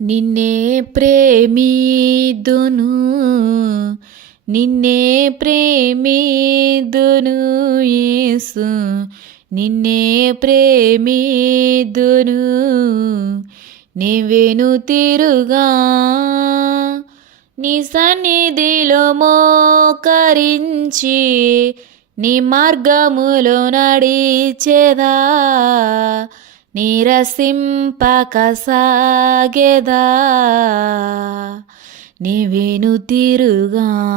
నిన్నే ప్రేమిదును నిన్నే ప్రేమిదును యేసు నిన్నే ప్రేమిదును నీవేను తిరుగా నీ సన్నిధిలో మోకరించి నీ మార్గములో నడిచేదా? నిరసింపకసాగెదా. సాగేదా తిరుగా.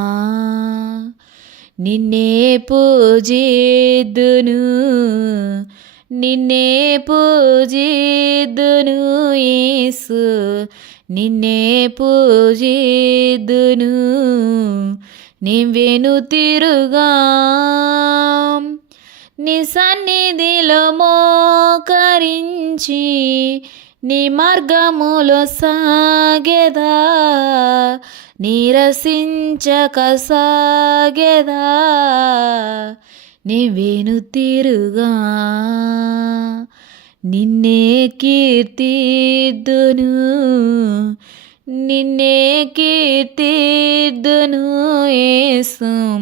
నిన్నే పూజిద్దును. నిన్నే పూజిద్దును యేసు. నిన్నే పూజిద్దును. నీవేను తిరుగా. నీ సన్నిధిలో మోకరించి నీ మార్గములో సాగేదా? నీరసించక సాగేదా? నీవేను తిరుగా నిన్నే కీర్తిద్దును. నిన్నే కీర్తిద్దును యేసు.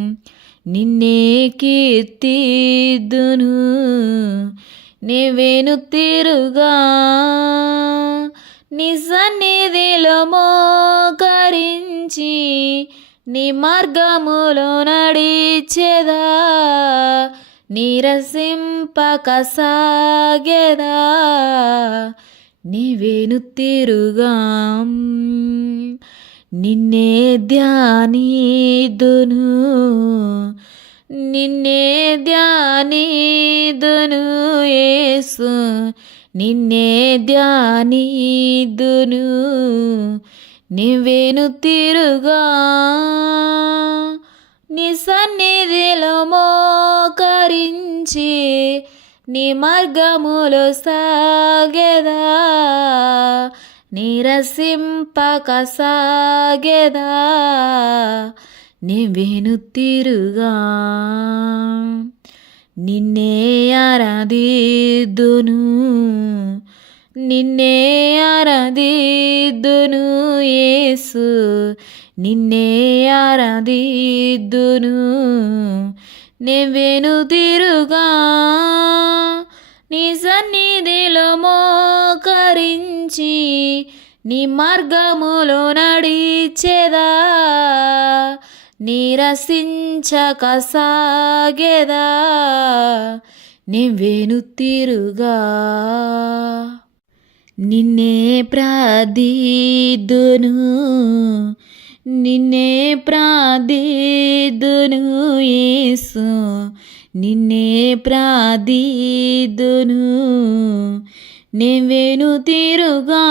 నిన్నే కీర్తిద్దును నీవేను తిరుగా. నీ సన్నిధిలో మోకరించి నీ మార్గములో నడిచేదా. నీరసింపక సాగేదా. నీవేను తిరుగా. నిన్నే ధ్యానీదును. నిన్నే ధ్యానీదును యేసు. నిన్నే ధ్యానీదును. నీవేను తిరుగా. నీ సన్నిధిలో మోకరించి నీ మార్గములో సాగెదా. నీరసింపక సాగేదా నీవేను తిరుగా. నిన్నే ఆరాధిద్దును నిన్నే ఆరాధిద్దును యేసు నిన్నే ఆరాధిద్దును నీవేను తిరుగా. నీ సన్నిధిలో మోకరించి నీ మార్గములో నడిచేదా? నిరసించక సాగేదా? నీవేను తిరుగా నిన్నే ప్రార్థిద్దును నిన్నే ప్రార్థిద్దును యేసు నిన్నే ప్రార్థిద్దును. నివేను తిరుగా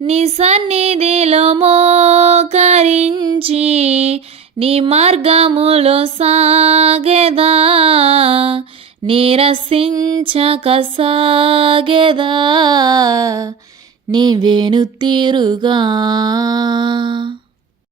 నీ సన్నిధిలో మోకరించి నీ మార్గములో సాగేదా నిరసించక సాగేదా నీవేను తిరుగా.